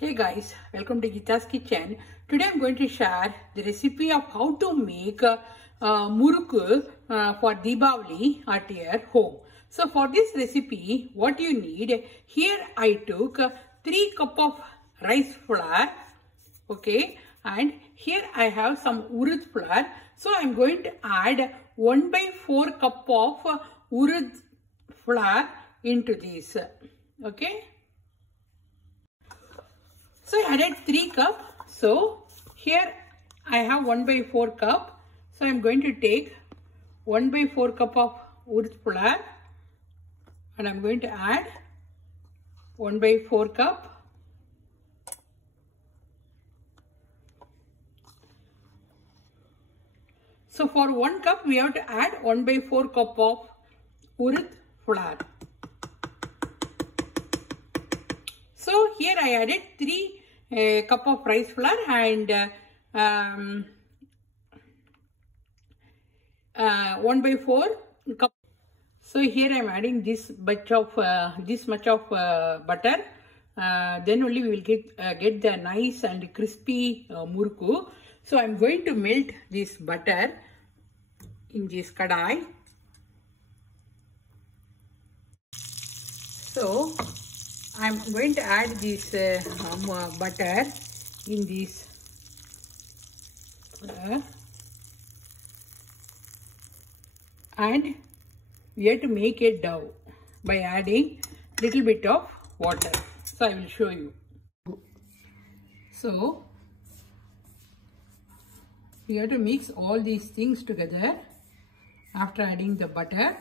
Hey guys, welcome to Geeta's Kitchen. Today I'm going to share the recipe of how to make Muruku for Deepawali at your home. So for this recipe, what you need, here I took 3 cups of rice flour, okay, and here I have some urud flour. So I'm going to add 1/4 cup of urud flour into this, okay. So I added 3 cups. So here I have 1/4 cup. So I am going to take 1/4 cup of urud flour and I am going to add 1/4 cup. So for 1 cup we have to add 1/4 cup of urud flour. So here I added 3 cup of rice flour and 1/4 cup. So here I am adding this much of butter. Then only we will get the nice and crispy muruku. So I am going to melt this butter in this kadai. So I am going to add this butter in this and we have to make a dough by adding little bit of water. So I will show you. So we have to mix all these things together after adding the butter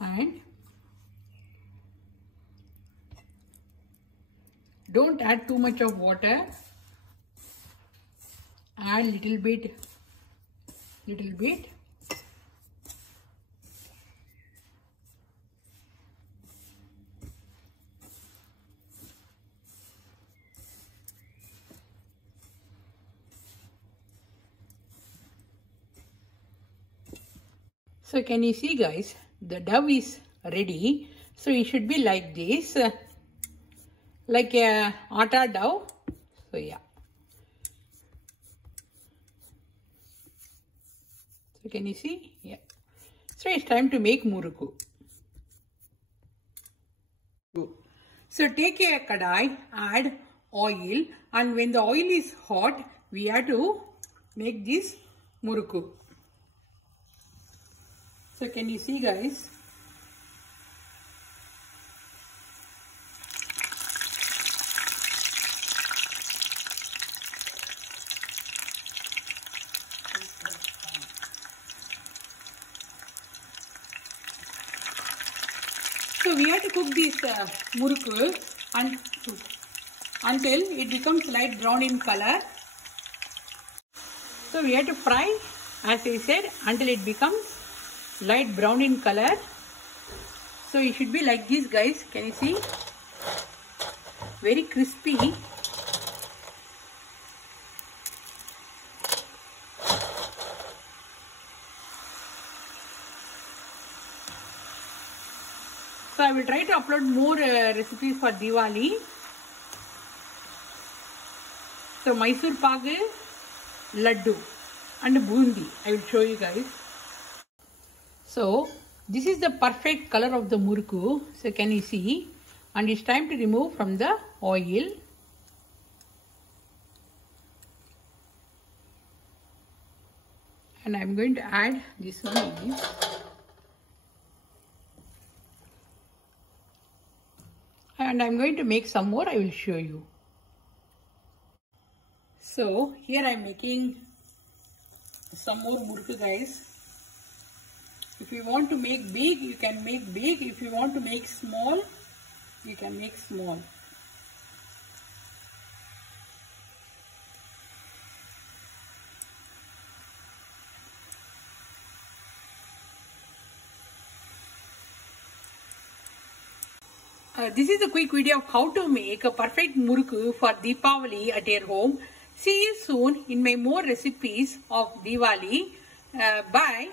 and don't add too much of water, add little bit. So can you see guys, the dough is ready. So it should be like this. Like a atta dough. So yeah. So can you see? Yeah. So it's time to make muruku. So take a kadai, add oil, and when the oil is hot, we have to make this muruku. So can you see guys? So we have to cook this muruku until it becomes light brown in color. So we have to fry, as I said, until it becomes light brown in color. So it should be like this guys. Can you see? Very crispy. So I will try to upload more recipes for Diwali. So Mysore Pak, Laddu and Bundi. I will show you guys. So this is the perfect color of the muruku. So can you see? And it's time to remove from the oil. And I'm going to add this one in this. And I'm going to make some more. I will show you. So here I'm making some more muruku guys. If you want to make big, you can make big. If you want to make small, you can make small. This is a quick video of how to make a perfect muruku for Deepawali at your home. See you soon in my more recipes of Diwali. Bye.